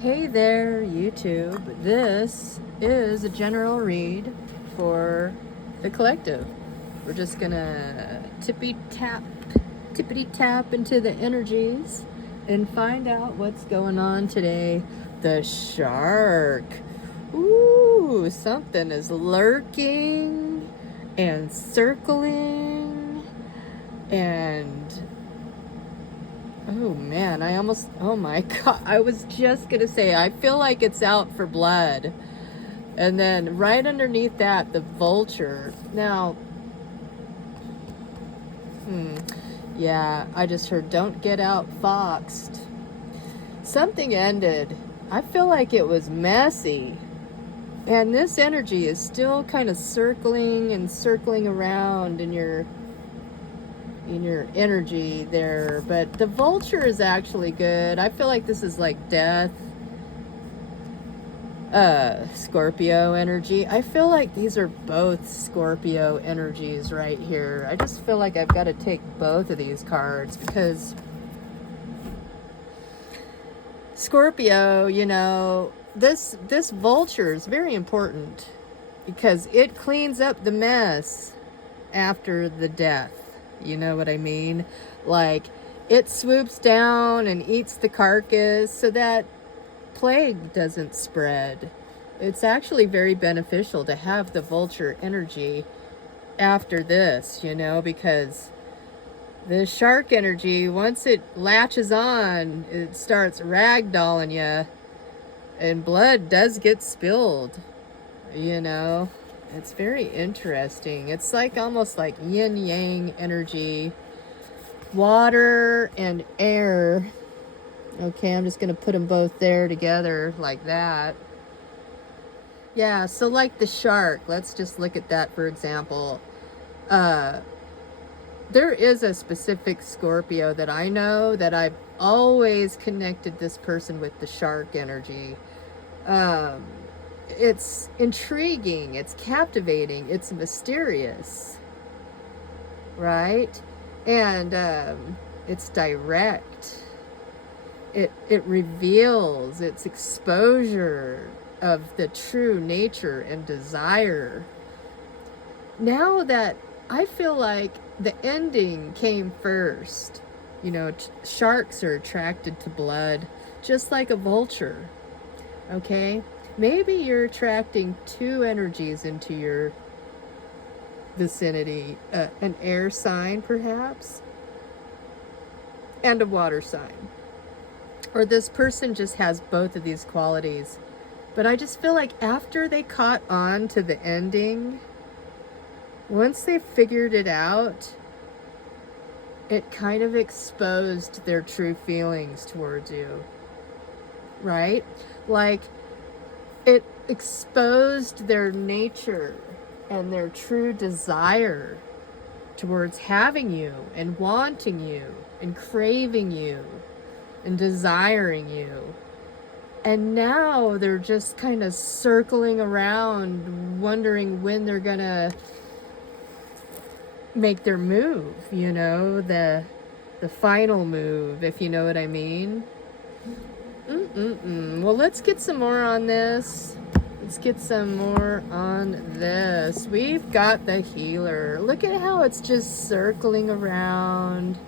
Hey there, YouTube. This is a general read for the collective. We're just gonna tippity tap into the energies and find out what's going on today. The shark. Ooh, something is lurking and circling and oh man, oh my God, I was just gonna say, I feel like it's out for blood. And then right underneath that, the vulture. Now, yeah, I just heard, don't get outfoxed. Something ended. I feel like it was messy. And this energy is still kind of circling and circling around in your energy there, but the vulture is actually good. I feel like this is like death, Scorpio energy. I feel like these are both Scorpio energies right here. I just feel like I've got to take both of these cards because Scorpio, this vulture is very important because it cleans up the mess after the death. You know what I mean? Like, it swoops down and eats the carcass so that plague doesn't spread. It's actually very beneficial to have the vulture energy after this, because the shark energy, once it latches on, it starts ragdolling you, and blood does get spilled, It's very interesting. It's like almost like yin yang energy, water and air. Okay, I'm just going to put them both there together like that. Yeah, so like the shark, let's just look at that for example. There is a specific Scorpio that I know that I've always connected this person with the shark energy. It's intriguing, it's captivating, it's mysterious, right? And it's direct. It reveals its exposure of the true nature and desire. Now that I feel like the ending came first, sharks are attracted to blood just like a vulture, okay? Maybe you're attracting two energies into your vicinity, an air sign perhaps, and a water sign. Or this person just has both of these qualities. But I just feel like after they caught on to the ending, once they figured it out, it kind of exposed their true feelings towards you, right? Like, it exposed their nature and their true desire towards having you and wanting you and craving you and desiring you. And now they're just kind of circling around, wondering when they're gonna make their move, the final move, if you know what I mean. Well, let's get some more on this. Let's get some more on this. We've got the healer. Look at how it's just circling around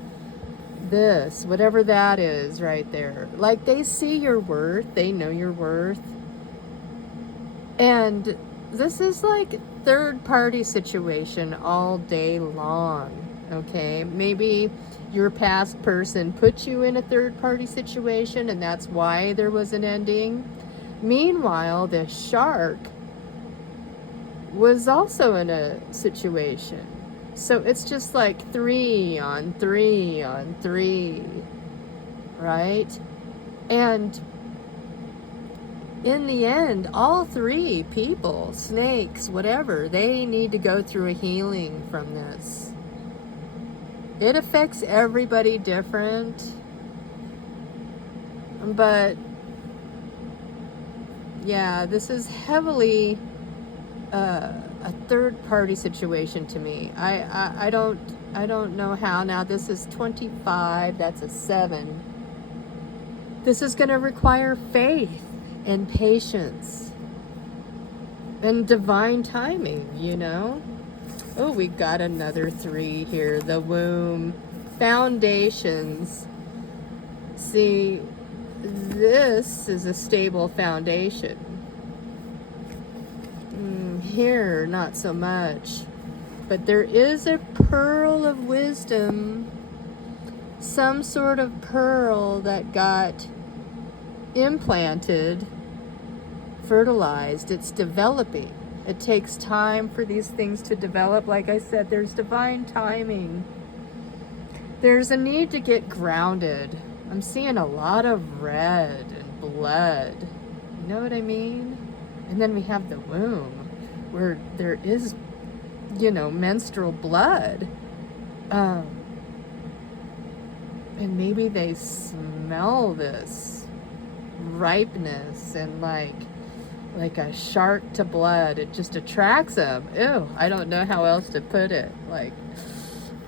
this, whatever that is right there. Like, they see your worth, they know your worth. And this is like third party situation all day long, okay? Maybe your past person put you in a third party situation and that's why there was an ending. Meanwhile, the shark was also in a situation. So it's just like 3 on 3 on 3, right? And in the end, all three people, snakes, whatever, they need to go through a healing from this. It affects everybody different, but yeah, this is heavily a third-party situation to me. I don't know how. Now this is 25. That's a 7. This is going to require faith and patience and divine timing, you know? Oh, we got another 3 here. The womb. Foundations. See, this is a stable foundation. Here, not so much. But there is a pearl of wisdom. Some sort of pearl that got implanted, fertilized. It's developing. It takes time for these things to develop. Like I said, there's divine timing. There's a need to get grounded. I'm seeing a lot of red and blood. You know what I mean? And then we have the womb, where there is, you know, menstrual blood. And maybe they smell this ripeness and like a shark to blood. It just attracts them. Ew, I don't know how else to put it. Like,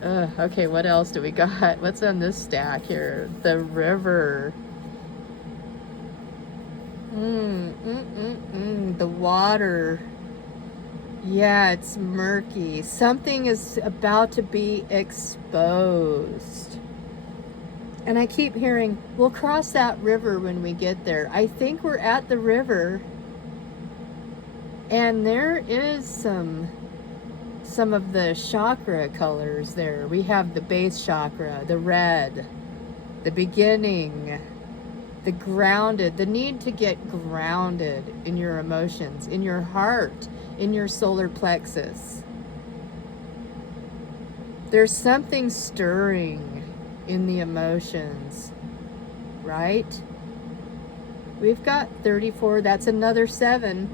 okay, what else do we got? What's on this stack here? The river. The water. Yeah, it's murky. Something is about to be exposed. And I keep hearing, we'll cross that river when we get there. I think we're at the river. And there is some of the chakra colors there. We have the base chakra, the red, the beginning, the grounded, the need to get grounded in your emotions, in your heart, in your solar plexus. There's something stirring in the emotions, right? We've got 34, that's another 7.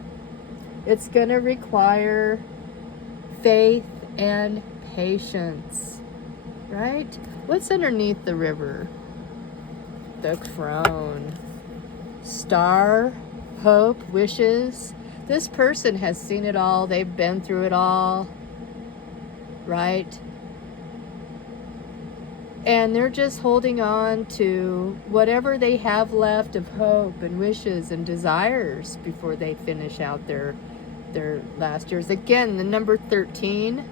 It's going to require faith and patience, right? What's underneath the river? The crone. Star, hope, wishes. This person has seen it all. They've been through it all, right? And they're just holding on to whatever they have left of hope and wishes and desires before they finish out their last years. Again, the number 13,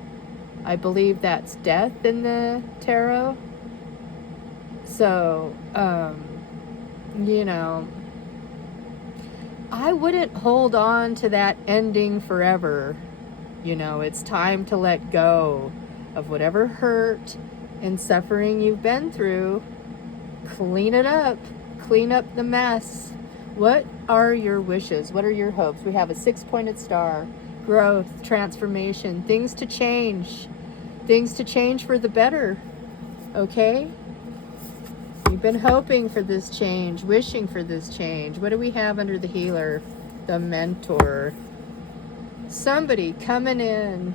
I believe that's death in the tarot. So, you know, I wouldn't hold on to that ending forever. You know, it's time to let go of whatever hurt and suffering you've been through. Clean it up. Clean up the mess. What are your wishes? What are your hopes? We have a 6-pointed star. Growth, transformation, things to change. Things to change for the better. Okay? You've been hoping for this change, wishing for this change. What do we have under the healer? The mentor. Somebody coming in.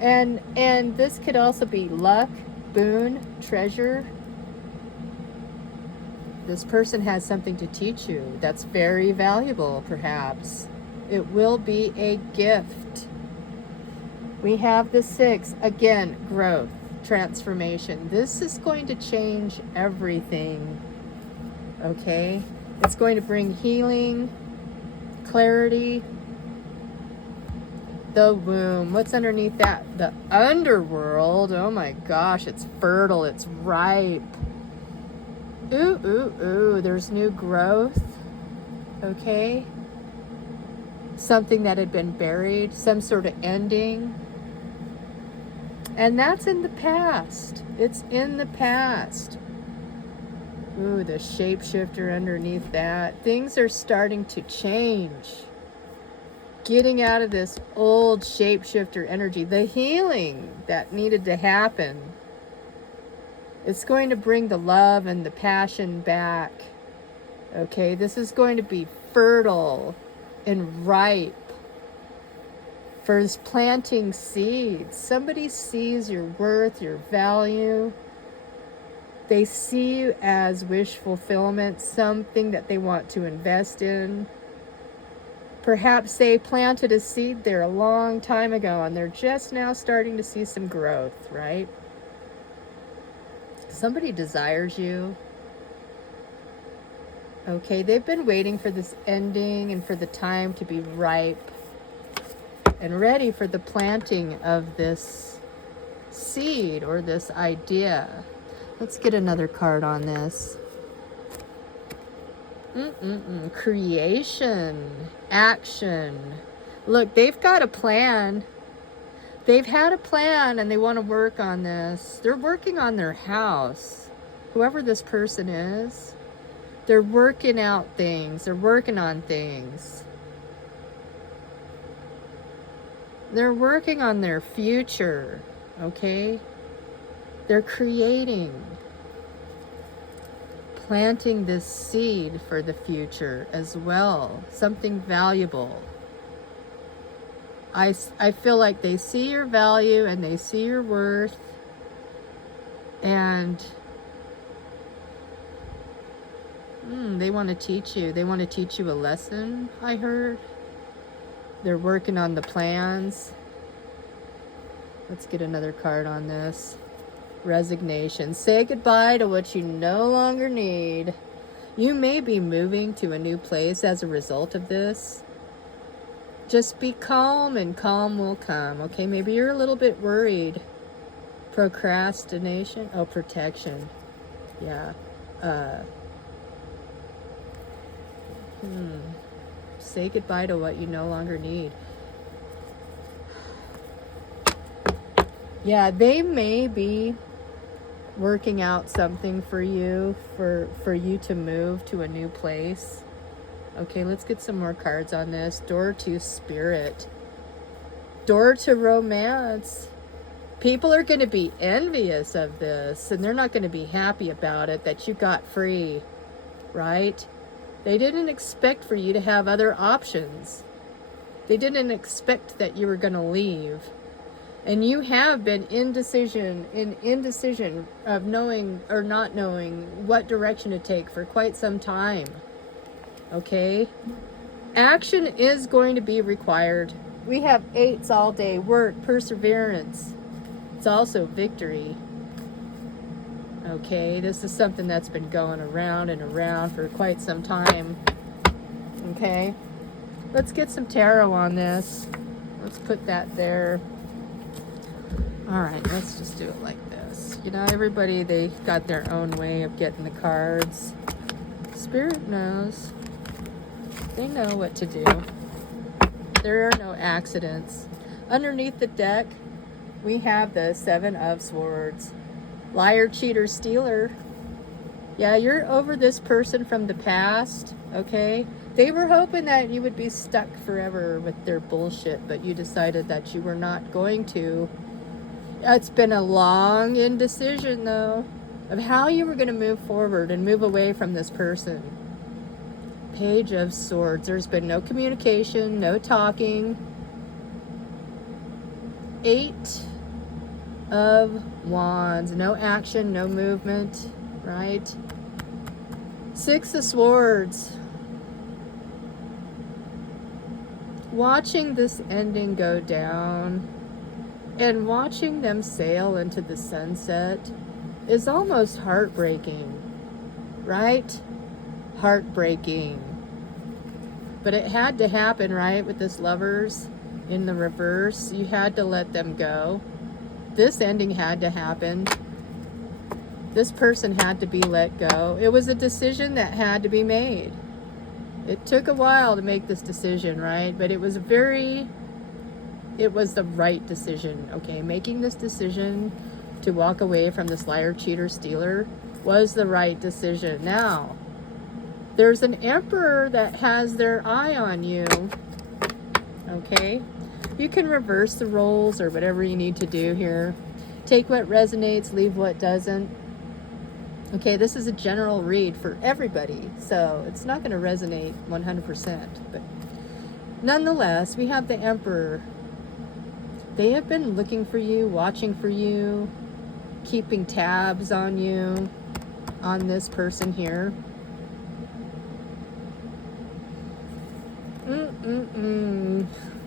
And this could also be luck, boon, treasure. This person has something to teach you that's very valuable, perhaps. It will be a gift. We have the 6. Again, growth, transformation. This is going to change everything. Okay? It's going to bring healing, clarity. The womb. What's underneath that? The underworld. Oh my gosh, it's fertile. It's ripe. Ooh, ooh, ooh. There's new growth. Okay? Something that had been buried. Some sort of ending. And that's in the past. It's in the past. Ooh, the shapeshifter underneath that. Things are starting to change. Getting out of this old shapeshifter energy. The healing that needed to happen. It's going to bring the love and the passion back. Okay, this is going to be fertile and ripe for planting seeds. Somebody sees your worth, your value. They see you as wish fulfillment, something that they want to invest in. Perhaps they planted a seed there a long time ago and they're just now starting to see some growth, right? Somebody desires you. Okay, they've been waiting for this ending and for the time to be ripe and ready for the planting of this seed or this idea. Let's get another card on this. Creation, action. Look, they've got a plan. They've had a plan and they want to work on this. They're working on their house. Whoever this person is, they're working out things. They're working on things. They're working on their future, okay? They're creating, planting this seed for the future as well. Something valuable. I feel like they see your value and they see your worth, and they want to teach you. They want to teach you a lesson, I heard. They're working on the plans. Let's get another card on this. Resignation. Say goodbye to what you no longer need. You may be moving to a new place as a result of this. Just be calm and calm will come. Okay, maybe you're a little bit worried. Procrastination. Oh, protection. Yeah. Say goodbye to what you no longer need. Yeah, they may be working out something for you, for you to move to a new place. Okay, let's get some more cards on this. Door to spirit. Door to romance. People are going to be envious of this, and they're not going to be happy about it that you got free, right? They didn't expect for you to have other options. They didn't expect that you were going to leave. And you have been indecision of knowing or not knowing what direction to take for quite some time. Okay? Action is going to be required. We have 8s all day. Work, perseverance. It's also victory. Okay, this is something that's been going around and around for quite some time. Okay, let's get some tarot on this. Let's put that there. All right, let's just do it like this. You know, everybody, they got their own way of getting the cards. Spirit knows. They know what to do. There are no accidents. Underneath the deck, we have the 7 of Swords. Liar, cheater, stealer. Yeah, you're over this person from the past, okay? They were hoping that you would be stuck forever with their bullshit, but you decided that you were not going to. It's been a long indecision, though, of how you were going to move forward and move away from this person. Page of Swords. There's been no communication, no talking. 8 of Wands. No action, no movement, right? 6 of Swords. Watching this ending go down and watching them sail into the sunset is almost heartbreaking, right? Heartbreaking. But it had to happen, right? With this Lovers in the reverse, you had to let them go. This ending had to happen. This person had to be let go. It was a decision that had to be made. It took a while to make this decision, right? But it was the right decision, okay? Making this decision to walk away from this liar, cheater, stealer was the right decision. Now, there's an Emperor that has their eye on you, okay? You can reverse the roles or whatever you need to do here. Take what resonates, leave what doesn't. Okay, this is a general read for everybody, so it's not going to resonate 100%. But nonetheless, we have the Emperor. They have been looking for you, watching for you, keeping tabs on you, on this person here.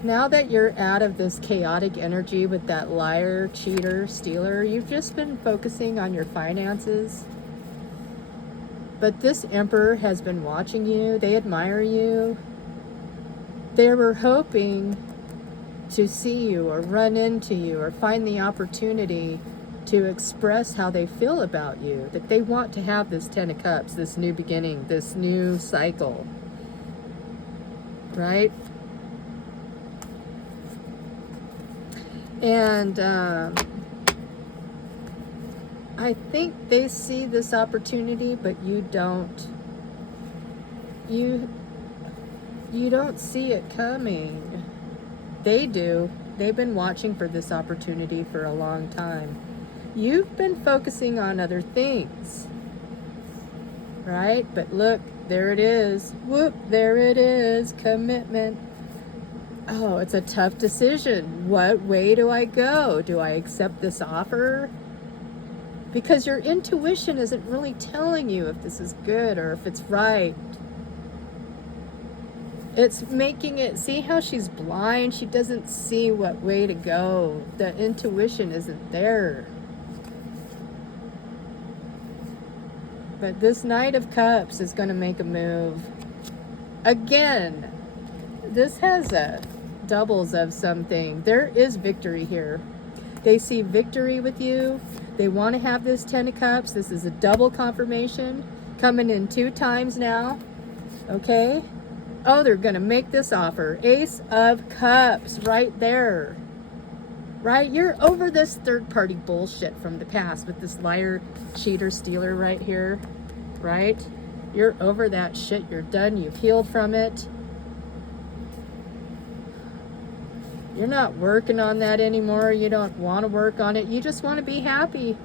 Now that you're out of this chaotic energy with that liar, cheater, stealer, you've just been focusing on your finances. But this Emperor has been watching you. They admire you. They were hoping to see you or run into you or find the opportunity to express how they feel about you, that they want to have this Ten of Cups, this new beginning, this new cycle, right? And I think they see this opportunity, but you don't. You don't see it coming. They do. They've been watching for this opportunity for a long time. You've been focusing on other things, right? But look, there it is. Whoop, there it is. Commitment. Oh, it's a tough decision. What way do I go? Do I accept this offer? Because your intuition isn't really telling you if this is good or if it's right. It's making it, see how she's blind? She doesn't see what way to go. The intuition isn't there. But this Knight of Cups is going to make a move. Again, this has a doubles of something. There is victory here. They see victory with you. They want to have this Ten of Cups. This is a double confirmation. Coming in 2 times now. Okay? Oh, they're going to make this offer. Ace of Cups right there. Right? You're over this third-party bullshit from the past with this liar, cheater, stealer right here. Right? You're over that shit. You're done. You've healed from it. You're not working on that anymore. You don't want to work on it. You just want to be happy.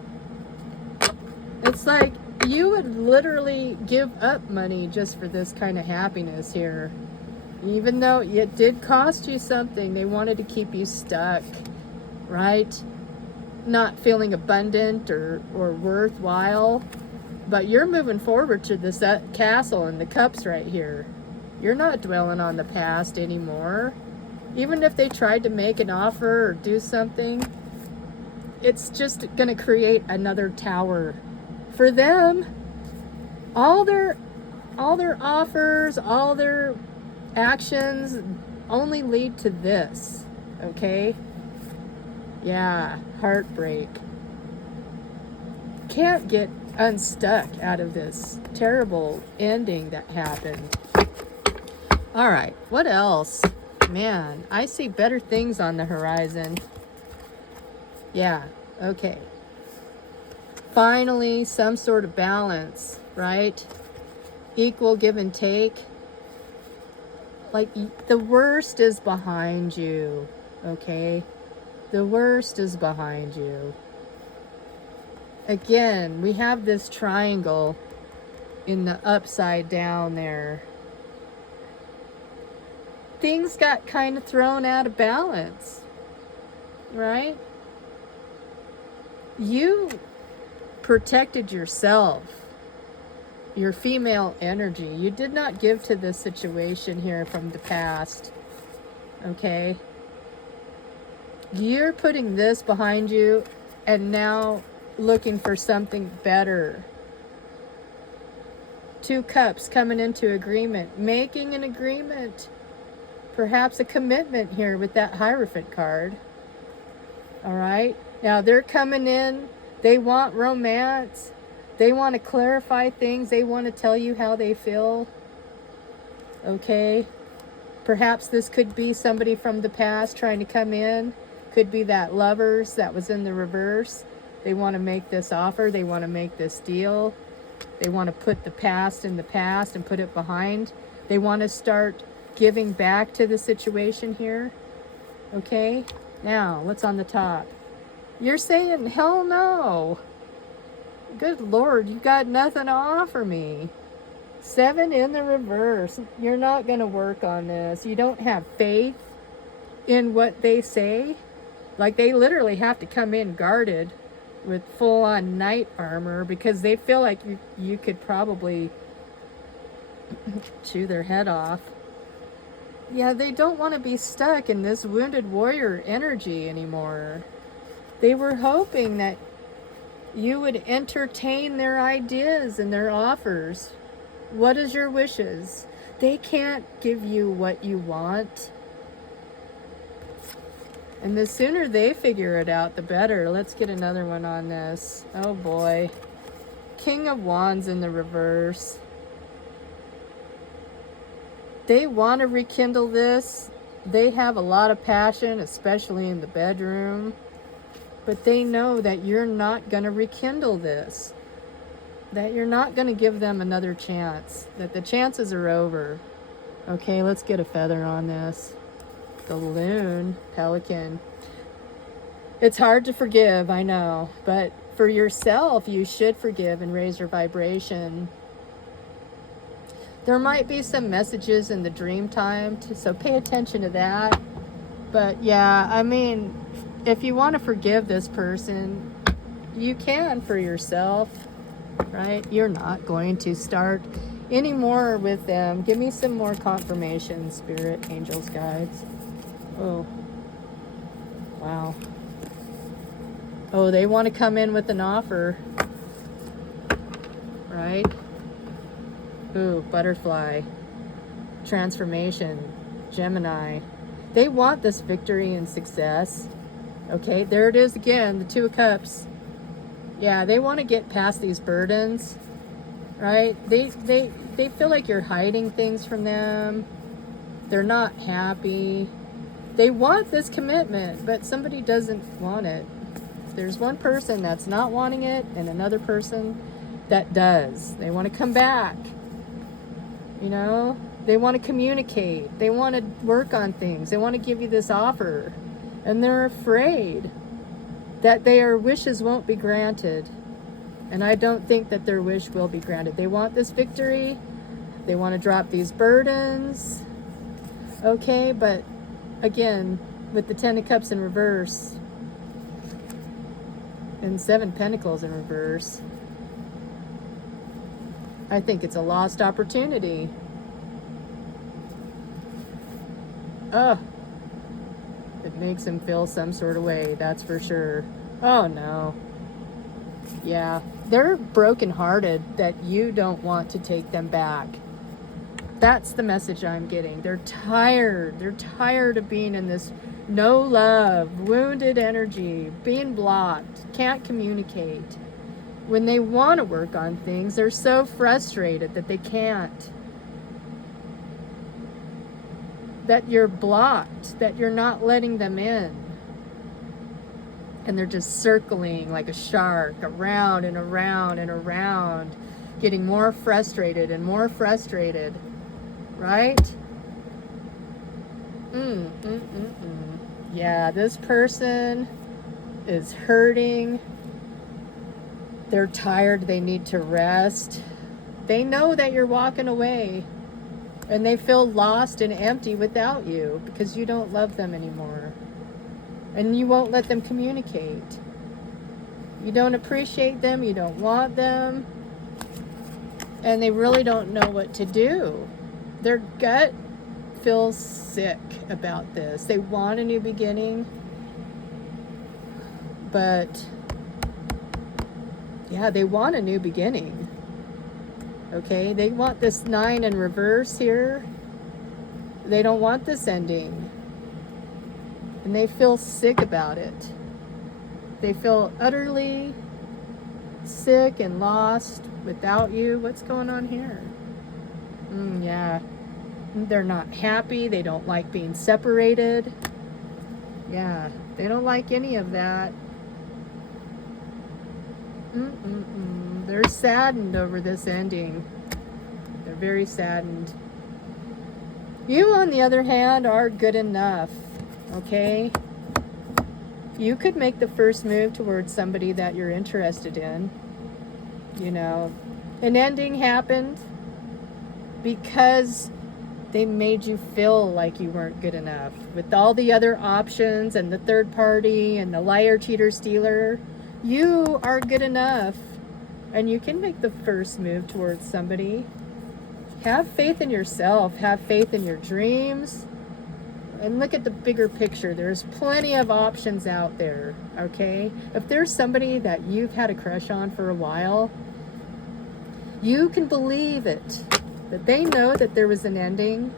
It's like you would literally give up money just for this kind of happiness here. Even though it did cost you something. They wanted to keep you stuck. Right? Not feeling abundant or worthwhile. But you're moving forward to this castle and the cups right here. You're not dwelling on the past anymore. Even if they tried to make an offer or do something, it's just going to create another tower. For them, all their offers, all their actions only lead to this, okay? Yeah, heartbreak. Can't get unstuck out of this terrible ending that happened. All right, what else? Man, I see better things on the horizon. Yeah, okay. Finally, some sort of balance, right? Equal give and take. Like, the worst is behind you, okay? The worst is behind you. Again, we have this triangle in the upside down there. Things got kind of thrown out of balance, right? You protected yourself, your female energy. You did not give to this situation here from the past, okay? You're putting this behind you and now looking for something better. 2 cups coming into agreement, making an agreement. Perhaps a commitment here with that Hierophant card. All right. Now they're coming in. They want romance. They want to clarify things. They want to tell you how they feel. Okay. Perhaps this could be somebody from the past trying to come in. Could be that Lovers that was in the reverse. They want to make this offer. They want to make this deal. They want to put the past in the past and put it behind. They want to start giving back to the situation here. Okay? Now, what's on the top? You're saying, hell no. Good Lord, you got nothing to offer me. 7 in the reverse. You're not going to work on this. You don't have faith in what they say. Like, they literally have to come in guarded with full-on knight armor because they feel like you could probably chew their head off. Yeah, they don't want to be stuck in this wounded warrior energy anymore. They were hoping that You would entertain their ideas and their offers. What is your wishes? They can't give you what you want. And the sooner they figure it out, the better. Let's get another one on this. Oh boy. King of Wands in the reverse. They want to rekindle this. They have a lot of passion, especially in the bedroom. But they know that you're not going to rekindle this. That you're not going to give them another chance. That the chances are over. Okay, let's get a feather on this. The Loon, Pelican. It's hard to forgive, I know. But for yourself, you should forgive and raise your vibration. There might be some messages in the dream time, so pay attention to that. But yeah, I mean, if you want to forgive this person, you can for yourself, right? You're not going to start any more with them. Give me some more confirmation, Spirit, Angels, Guides. Oh, wow. Oh, they want to come in with an offer, right? Ooh, Butterfly, Transformation, Gemini. They want this victory and success. Okay, there it is again, the Two of Cups. Yeah, they want to get past these burdens, right? They feel like you're hiding things from them. They're not happy. They want this commitment, but somebody doesn't want it. There's one person that's not wanting it and another person that does. They want to come back. You know, they want to communicate. They want to work on things. They want to give you this offer. And they're afraid that their wishes won't be granted. And I don't think that their wish will be granted. They want this victory. They want to drop these burdens. Okay, but again, with the Ten of Cups in reverse and Seven Pentacles in reverse, I think it's a lost opportunity. It makes him feel some sort of way, that's for sure. Oh no. Yeah, they're brokenhearted that you don't want to take them back. That's the message I'm getting. They're tired. They're tired of being in this no love, wounded energy, being blocked, can't communicate. When they want to work on things, they're so frustrated that they can't. That you're blocked, that you're not letting them in. And they're just circling like a shark around and around and around, getting more frustrated and more frustrated, right? Yeah, this person is hurting. They're tired, they need to rest. They know that you're walking away and they feel lost and empty without you because you don't love them anymore. And you won't let them communicate. You don't appreciate them, you don't want them. And they really don't know what to do. Their gut feels sick about this. They want a new beginning. But yeah, they want a new beginning. Okay, they want this 9 in reverse here. They don't want this ending. And they feel sick about it. They feel utterly sick and lost without you. What's going on here? Yeah. They're not happy. They don't like being separated. Yeah, they don't like any of that. They're saddened over this ending. They're very saddened. You, on the other hand, are good enough, okay? You could make the first move towards somebody that you're interested in. You know, an ending happened because they made you feel like you weren't good enough. With all the other options and the third party and the liar, cheater, stealer, you are good enough. And you can make the first move towards somebody. Have faith in yourself. Have faith in your dreams. and look at the bigger picture. There's plenty of options out there, okay? If there's somebody that you've had a crush on for a while, you can believe it, that they know that there was an ending,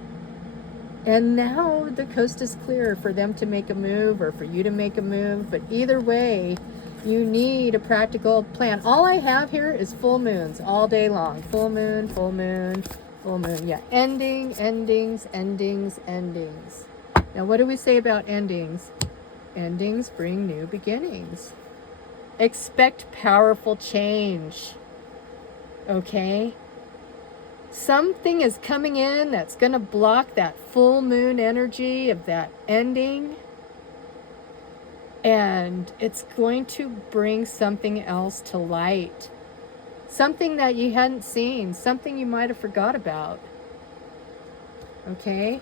and now the coast is clear for them to make a move or for you to make a move. But either way, you need a practical plan. All I have here is full moons all day long. Full moon, full moon, full moon. Yeah, endings, endings. Now, what do we say about endings? Endings bring new beginnings. Expect powerful change. Okay? Something is coming in that's going to block that full moon energy of that ending. And it's going to bring something else to light. Something that you hadn't seen. Something you might have forgot about. Okay?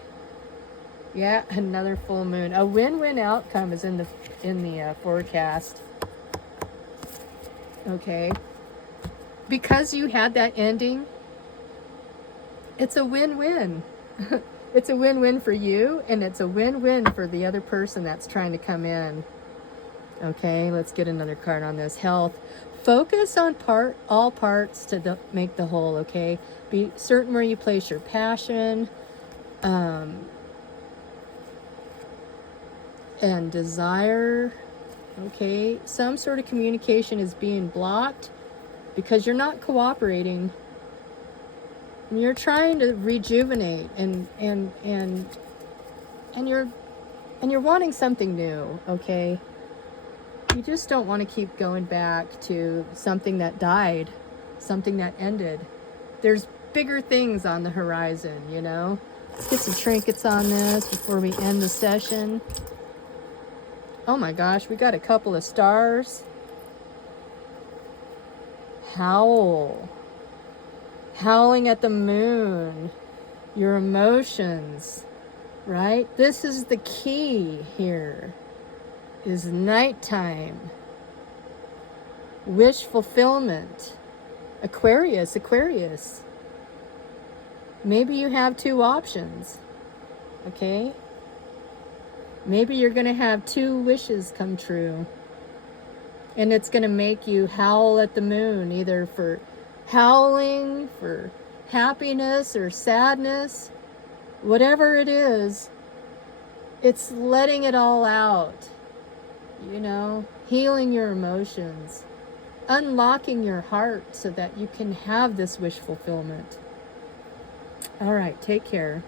Yeah, another full moon. A win-win outcome is in the forecast. Okay? Because you had that ending, it's a win-win. It's a win-win for you, and it's a win-win for the other person that's trying to come in. Okay, let's get another card on this. Health. Focus on all parts to make the whole, okay? Be certain where you place your passion and desire. Okay, some sort of communication is being blocked because you're not cooperating. You're trying to rejuvenate and you're wanting something new, okay? You just don't want to keep going back to something that died, something that ended. There's bigger things on the horizon, you know? Let's get some trinkets on this before we end the session. Oh my gosh, we got a couple of stars. Howl. Howling at the moon. Your emotions, right? This is the key here. Is nighttime. Wish fulfillment. Aquarius. Maybe you have two options. Okay? Maybe you're going to have two wishes come true. And it's going to make you howl at the moon, either for howling, for happiness or sadness. Whatever it is, it's letting it all out. You know, healing your emotions, unlocking your heart so that you can have this wish fulfillment. All right, take care.